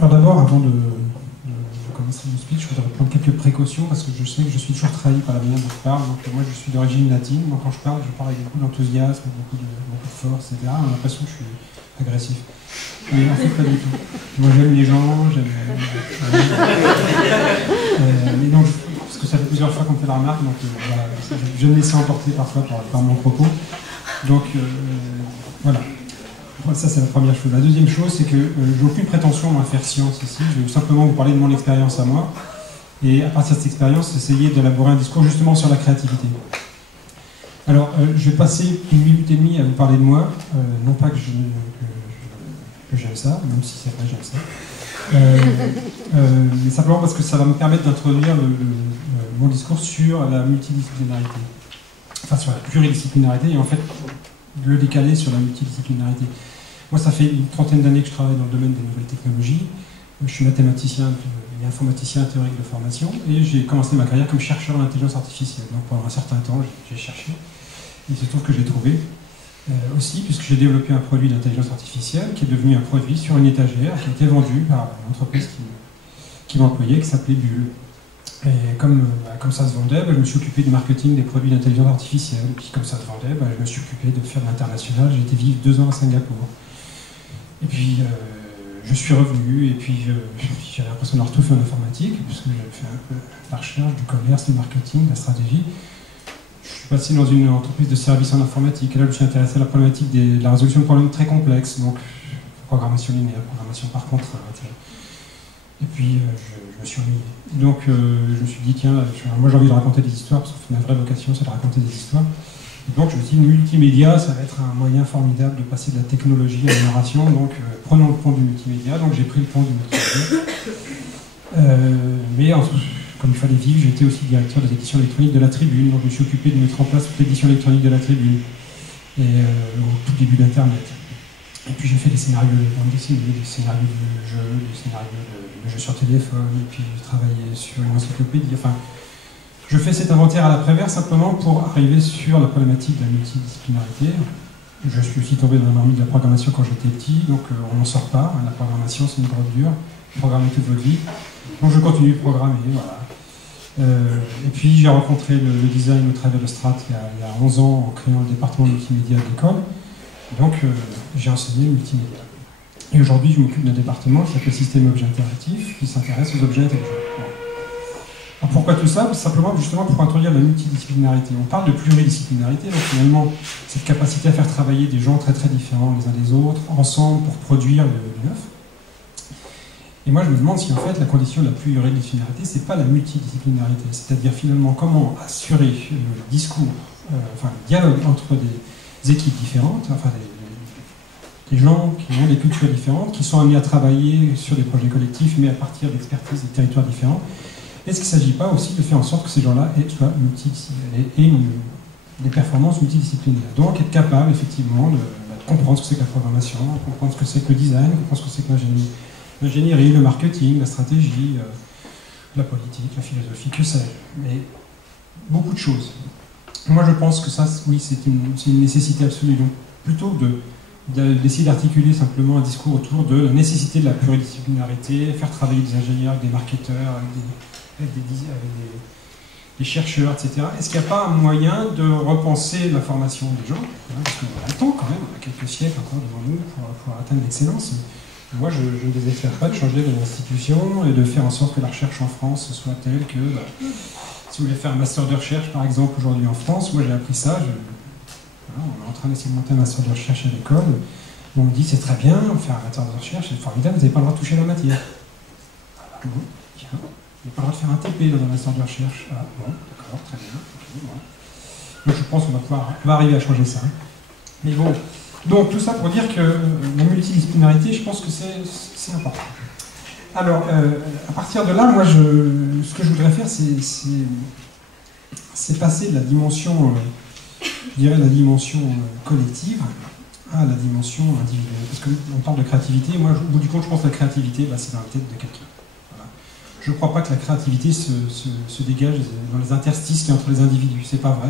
Alors d'abord, avant de commencer mon speech, je voudrais prendre quelques précautions parce que je sais que je suis toujours trahi par la manière dont je parle. Donc moi, je suis d'origine latine. Donc quand je parle avec beaucoup d'enthousiasme, beaucoup de force, etc. On a l'impression que je suis agressif. Mais en fait, pas du tout. Moi, j'aime les gens, mais non, parce que ça fait plusieurs fois qu'on fait la remarque, donc voilà, je me laisse emporter parfois par mon propos. Donc voilà. Ça, c'est la première chose. La deuxième chose, c'est que j'ai aucune prétention à faire science ici. Je vais simplement vous parler de mon expérience à moi. Et à partir de cette expérience, essayer d'élaborer un discours justement sur la créativité. Alors, je vais passer 1 minute et demie à vous parler de moi. Non pas que j'aime ça, même si c'est vrai, j'aime ça. Mais simplement parce que ça va me permettre d'introduire mon discours sur la multidisciplinarité. Enfin, sur la pluridisciplinarité et en fait, le décaler sur la multidisciplinarité. Moi, ça fait une 30aine d'années que je travaille dans le domaine des nouvelles technologies. Je suis mathématicien et informaticien théorique de formation et j'ai commencé ma carrière comme chercheur en intelligence artificielle. Donc pendant un certain temps, j'ai cherché. Il se trouve que j'ai trouvé aussi, puisque j'ai développé un produit d'intelligence artificielle qui est devenu un produit sur une étagère qui a été vendu par une entreprise qui m'employait, qui s'appelait Bull. Et comme ça se vendait, je me suis occupé du marketing des produits d'intelligence artificielle. Et puis comme ça se vendait, je me suis occupé de faire de l'international. J'ai été vivre 2 ans à Singapour. Et puis je suis revenu, et puis j'avais l'impression d'avoir tout fait en informatique, puisque j'avais fait un peu de la recherche, du commerce, du marketing, de la stratégie. Je suis passé dans une entreprise de services en informatique, et là je me suis intéressé à la problématique de la résolution de problèmes très complexes, donc programmation linéaire, programmation par contrainte. Et puis je me suis ennuyé. Donc je me suis dit, tiens, moi j'ai envie de raconter des histoires, parce que ma vraie vocation c'est de raconter des histoires. Et donc je me suis dit, multimédia, ça va être un moyen formidable de passer de la technologie à la narration, donc prenons le pont du multimédia. Donc j'ai pris le pont du multimédia. Mais comme il fallait vivre, j'étais aussi directeur des éditions électroniques de la Tribune, donc je me suis occupé de mettre en place toute l'édition électronique de la Tribune, et au tout début d'Internet. Et puis j'ai fait des scénarios de bande dessinée, des scénarios de jeux, des scénarios de jeux sur téléphone, et puis j'ai travaillé sur une encyclopédie. Enfin, je fais cet inventaire à l'après-vert simplement pour arriver sur la problématique de la multidisciplinarité. Je suis aussi tombé dans la marmite de la programmation quand j'étais petit, donc on n'en sort pas. La programmation, c'est une drogue dure. Programmer toute votre vie. Donc je continue de programmer, voilà. Et puis j'ai rencontré le design au travers de Strat il y a 11 ans en créant le département multimédia de l'école. Donc j'ai enseigné le multimédia. Et aujourd'hui, je m'occupe d'un département qui s'appelle Système Objet Interactif, qui s'intéresse aux objets intelligents. Alors pourquoi tout ça? Simplement justement pour introduire la multidisciplinarité. On parle de pluridisciplinarité, donc finalement, cette capacité à faire travailler des gens très très différents les uns des autres, ensemble pour produire du neuf. Et moi je me demande si en fait la condition de la pluridisciplinarité, c'est pas la multidisciplinarité, c'est-à-dire finalement comment assurer le discours, le dialogue entre des équipes différentes, enfin des gens qui ont des cultures différentes, qui sont amenés à travailler sur des projets collectifs, mais à partir d'expertises des territoires différents. Est-ce qu'il ne s'agit pas aussi de faire en sorte que ces gens-là soient multidisciplinaires et des performances multidisciplinaires? Donc être capable effectivement de comprendre ce que c'est que la programmation, comprendre ce que c'est que le design, comprendre ce que c'est que l'ingénierie, le marketing, la stratégie, la politique, la philosophie, que sais-je. Mais beaucoup de choses. Moi je pense que ça, oui, c'est une nécessité absolue. Donc plutôt d'essayer d'articuler simplement un discours autour de la nécessité de la pluridisciplinarité, faire travailler des ingénieurs, des marketeurs, avec des chercheurs, etc. Est-ce qu'il n'y a pas un moyen de repenser la formation des gens, parce qu'on a le temps quand même, on a quelques siècles encore devant nous pour atteindre l'excellence. Moi, je ne désespère pas de changer l'institution et de faire en sorte que la recherche en France soit telle que, si vous voulez faire un master de recherche, par exemple, aujourd'hui en France, moi j'ai appris ça, on est en train d'essayer de monter un master de recherche à l'école, on me dit c'est très bien, on fait un master de recherche, c'est formidable, vous n'avez pas le droit de toucher la matière. Bon, tiens, vous n'avez pas le droit de faire un TP dans un master de recherche. Ah, bon, d'accord, très bien. Okay, bon. Donc je pense qu'on va arriver à changer ça. Mais bon, donc tout ça pour dire que la multidisciplinarité, je pense que c'est important. Alors, à partir de là, moi, ce que je voudrais faire, c'est passer de la dimension, je dirais, la dimension collective à la dimension individuelle. Parce qu'on parle de créativité, moi, au bout du compte, je pense que la créativité, c'est dans la tête de quelqu'un. Voilà. Je ne crois pas que la créativité se dégage dans les interstices qu'il y a entre les individus. C'est pas vrai.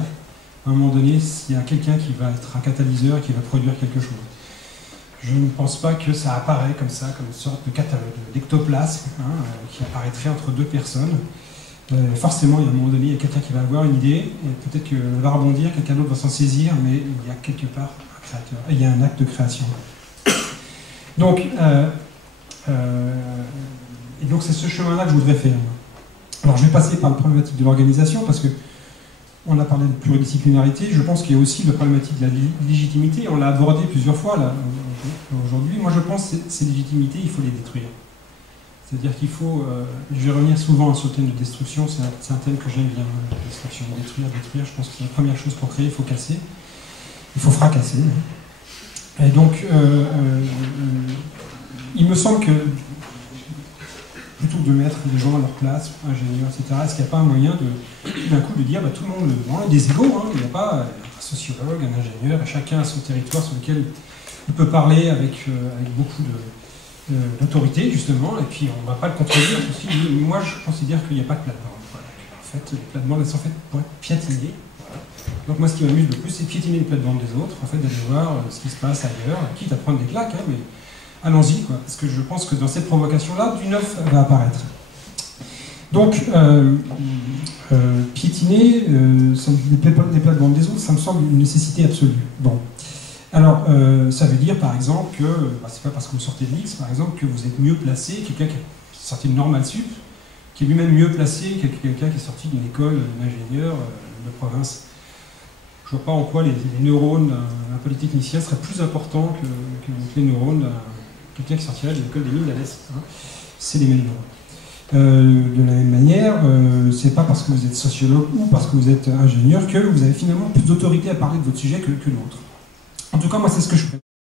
À un moment donné, il y a quelqu'un qui va être un catalyseur et qui va produire quelque chose. Je ne pense pas que ça apparaît comme ça, comme une sorte de catalogue, d'ectoplasme, qui apparaîtrait entre deux personnes. Forcément, il y a un moment donné, il y a quelqu'un qui va avoir une idée, et peut-être qu'elle va rebondir, quelqu'un d'autre va s'en saisir, mais il y a quelque part un créateur, et il y a un acte de création. Donc, et donc c'est ce chemin-là que je voudrais faire. Alors je vais passer par la problématique de l'organisation, parce que on a parlé de pluridisciplinarité, je pense qu'il y a aussi la problématique de la légitimité, on l'a abordé plusieurs fois là, aujourd'hui. Moi je pense que ces légitimités, il faut les détruire. C'est-à-dire qu'il faut, je vais revenir souvent sur le thème de destruction, c'est un thème que j'aime bien, la destruction, détruire, je pense que c'est la première chose pour créer, il faut casser, il faut fracasser. Et donc, il me semble que, plutôt que de mettre des gens à leur place, ingénieurs, etc., est-ce qu'il n'y a pas un moyen d'un coup de dire, tout le monde, on est des égaux, il n'y a pas un sociologue, un ingénieur, chacun a son territoire sur lequel il peut parler avec beaucoup d'autorité, justement, et puis on ne va pas le contredire. Moi, je considère qu'il n'y a pas de plate-bande. Voilà. En fait, les plates-bandes, elles sont faites pour être piétinées. Voilà. Donc moi, ce qui m'amuse le plus, c'est piétiner les plates-bandes des autres, en fait, d'aller voir ce qui se passe ailleurs, quitte à prendre des claques, mais allons-y, quoi, parce que je pense que dans cette provocation-là, du neuf va apparaître. Donc, piétiner les plates-bandes des autres, ça me semble une nécessité absolue. Bon. Alors, ça veut dire, par exemple, que c'est pas parce que vous sortez de l'X, par exemple, que vous êtes mieux placé, quelqu'un qui est sorti de Normal Sup, qui est lui-même mieux placé que quelqu'un qui est sorti d'une école d'ingénieur de province. Je vois pas en quoi les neurones d'un polytechnicien seraient plus importants que les neurones d'un quelqu'un qui sortirait de l'école des mines à l'Est. C'est les mêmes neurones. De la même manière, c'est pas parce que vous êtes sociologue ou parce que vous êtes ingénieur que vous avez finalement plus d'autorité à parler de votre sujet que l'autre. En tout cas, moi, c'est ce que je fais.